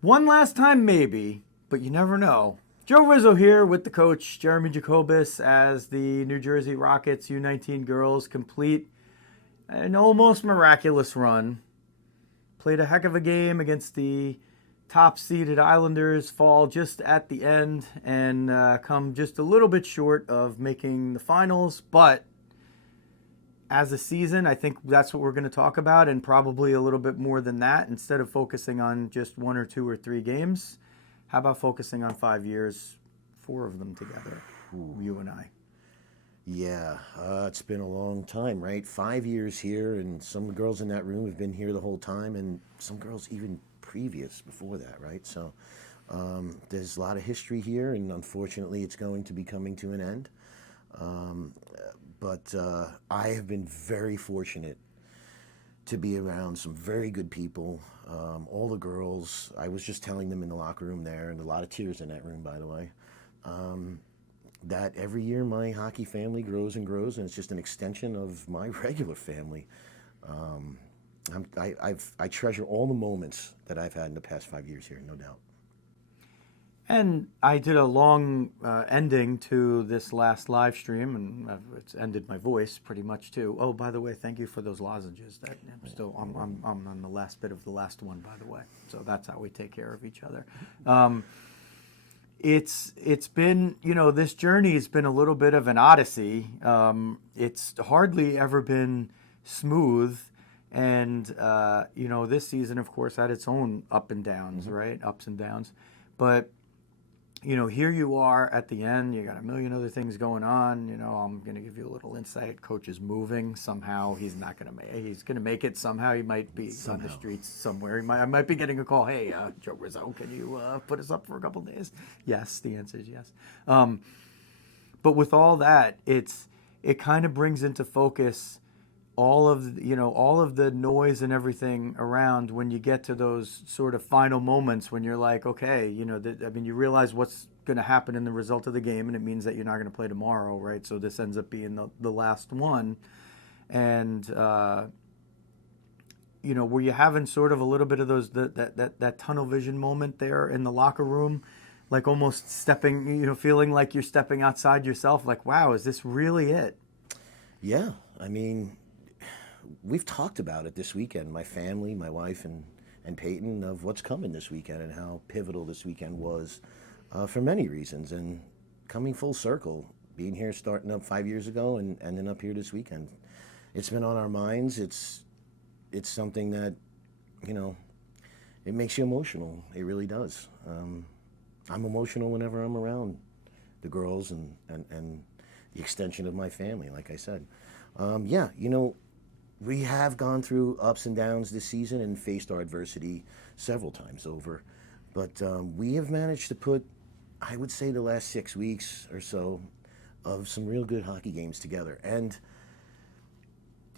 One last time, maybe, but you never know. Joe Rizzo here with the coach, Jeremy Jacobus, as the New Jersey Rockets U19 girls complete an almost miraculous run. Played a heck of a game against the top seeded Islanders, fall just at the end, and come just a little bit short of making the finals. But as a season, I think that's what we're going to talk about, and probably a little bit more than that. Instead of focusing on just one or two or three games, how about focusing on 5 years, four of them together, you and I? Yeah, it's been a long time, right? 5 years here, and some girls in that room have been here the whole time, and some girls even previous before that, right? So there's a lot of history here, and unfortunately, it's going to be coming to an end. Um, but I have been very fortunate to be around some very good people. All the girls, I was just telling them in the locker room there, and a lot of tears in that room, by the way. That every year my hockey family grows and grows, and it's just an extension of my regular family. Um, I treasure all the moments that I've had in the past 5 years here, no doubt. And I did a long ending to this last live stream, and it's ended my voice pretty much too. Oh, by the way, thank you for those lozenges. That I'm on the last bit of the last one, by the way. So that's how we take care of each other. It's been, this journey has been a little bit of an odyssey. It's hardly ever been smooth, and this season, of course, had its own up and downs, right? Ups and downs, but here you are at the end. You got a million other things going on. I'm going to give you a little insight. Coach is moving somehow. He's not going to make. He's going to make it somehow. He might be on the streets somewhere. I might be getting a call. Hey, Joe Rizzo, can you put us up for a couple days? Yes, the answer is yes. But with all that, it kind of brings into focus all of the noise and everything around when you get to those sort of final moments when you're like, okay, you realize what's going to happen in the result of the game, and it means that you're not going to play tomorrow, right? So this ends up being the last one, and were you having sort of a little bit of those that tunnel vision moment there in the locker room, like almost stepping, feeling like you're stepping outside yourself, like, wow, is this really it? Yeah, I mean, we've talked about it this weekend, my family, my wife, and Peyton, of what's coming this weekend and how pivotal this weekend was for many reasons. And coming full circle, being here starting up 5 years ago and ending up here this weekend, it's been on our minds. It's something that, you know, it makes you emotional. It really does. I'm emotional whenever I'm around the girls and the extension of my family, like I said. Yeah, we have gone through ups and downs this season and faced our adversity several times over. But we have managed to put, I would say, the last 6 weeks or so of some real good hockey games together. And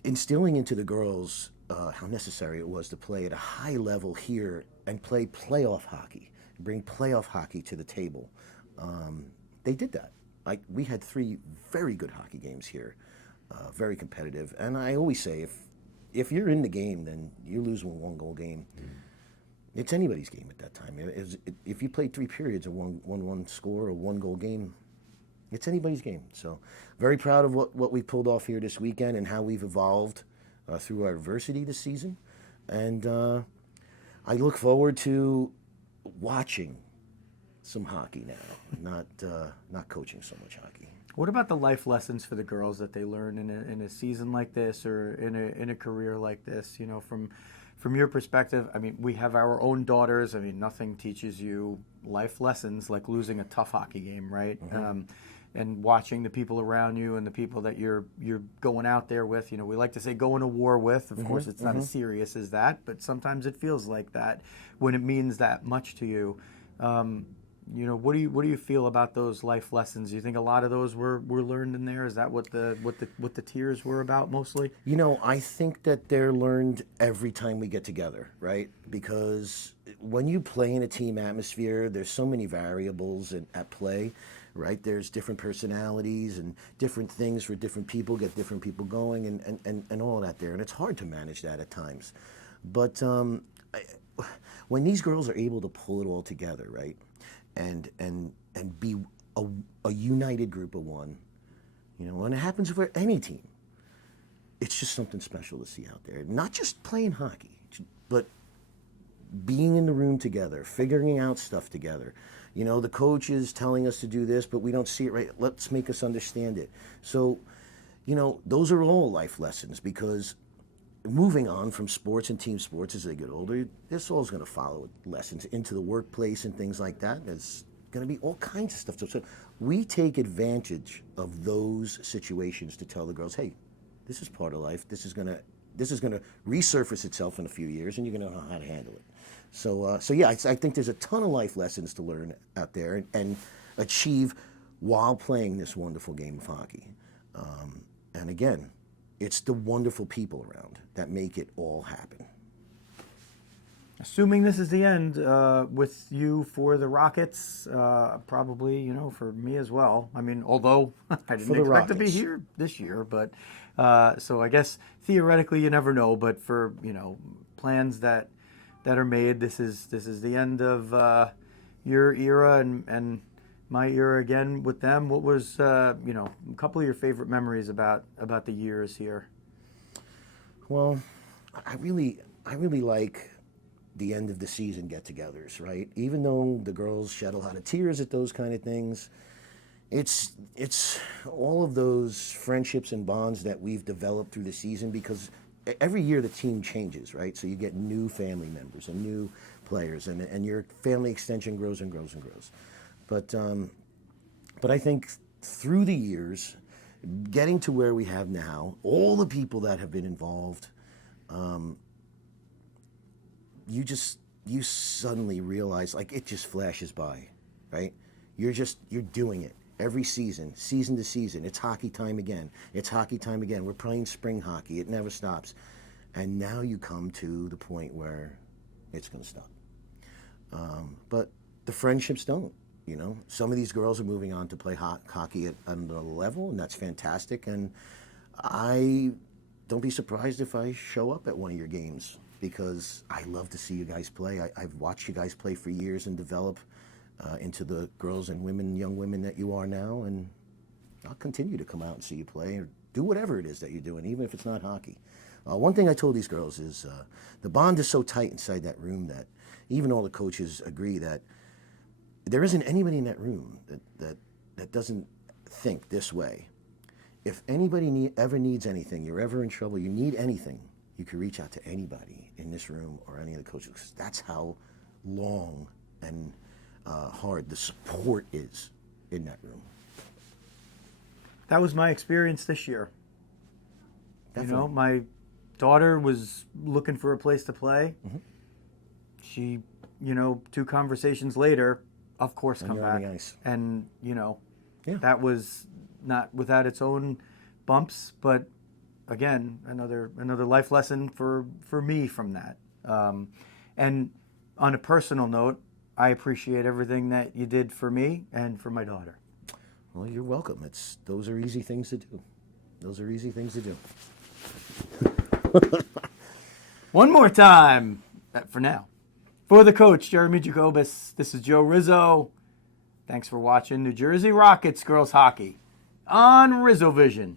instilling into the girls how necessary it was to play at a high level here and play playoff hockey, bring playoff hockey to the table. They did that. We had 3 very good hockey games here, very competitive. And I always say, if you're in the game, then you lose a 1-goal game. It's anybody's game at that time. If you played 3 periods of 1-1 score or 1-goal game, it's anybody's game. So very proud of what we pulled off here this weekend and how we've evolved through our adversity this season. And I look forward to watching some hockey now, not coaching so much hockey. What about the life lessons for the girls that they learn in a season like this or in a career like this? From your perspective, I mean, we have our own daughters. I mean, nothing teaches you life lessons like losing a tough hockey game, right? Mm-hmm. And watching the people around you and the people that you're going out there with. We like to say going to war with. Of course, it's not as serious as that, but sometimes it feels like that when it means that much to you. What do you feel about those life lessons? Do you think a lot of those were learned in there? Is that what the tears were about mostly? I think that they're learned every time we get together, right? Because when you play in a team atmosphere, there's so many variables at play, right? There's different personalities and different things for different people, get different people going and all that there. And it's hard to manage that at times. But when these girls are able to pull it all together, right, and be a united group of one, and it happens for any team. It's just something special to see out there. Not just playing hockey, but being in the room together, figuring out stuff together. The coach is telling us to do this, but we don't see it right. Let's make us understand it. So, those are all life lessons, because moving on from sports and team sports as they get older, this all is going to follow lessons into the workplace and things like that. There's going to be all kinds of stuff. So we take advantage of those situations to tell the girls, hey, this is part of life. This is going to resurface itself in a few years, and you're going to know how to handle it. So yeah, I think there's a ton of life lessons to learn out there and achieve while playing this wonderful game of hockey. And again, it's the wonderful people around that make it all happen. Assuming this is the end with you for the Rockets, probably, for me as well. I mean, although I didn't expect to be here this year, but so I guess theoretically you never know. But for plans that are made, this is the end of your era and my era again with them. What was a couple of your favorite memories about the years here? Well, I really like the end of the season get-togethers, right? Even though the girls shed a lot of tears at those kind of things, it's all of those friendships and bonds that we've developed through the season, because every year the team changes, right? So you get new family members and new players, and your family extension grows and grows and grows. But I think through the years, getting to where we have now, all the people that have been involved, you suddenly realize, like, it just flashes by, right? You're doing it every season to season. It's hockey time again. It's hockey time again. We're playing spring hockey. It never stops. And now you come to the point where it's going to stop. But the friendships don't. Some of these girls are moving on to play hockey at another level, and that's fantastic. And I don't be surprised if I show up at one of your games, because I love to see you guys play. I've watched you guys play for years and develop into the girls and young women that you are now, and I'll continue to come out and see you play or do whatever it is that you're doing, even if it's not hockey. One thing I told these girls is the bond is so tight inside that room that even all the coaches agree that there isn't anybody in that room that doesn't think this way. If anybody ever needs anything, you're ever in trouble, you need anything, you can reach out to anybody in this room or any of the coaches. That's how long and hard the support is in that room. That was my experience this year. Definitely. My daughter was looking for a place to play. Mm-hmm. She, 2 conversations later, of course, come back. And, that was not without its own bumps, but again, another life lesson for me from that. And on a personal note, I appreciate everything that you did for me and for my daughter. Well, you're welcome. Those are easy things to do. One more time for now. For the coach, Jeremy Jacobus, this is Joe Rizzo. Thanks for watching New Jersey Rockets girls hockey on Rizzo Vision.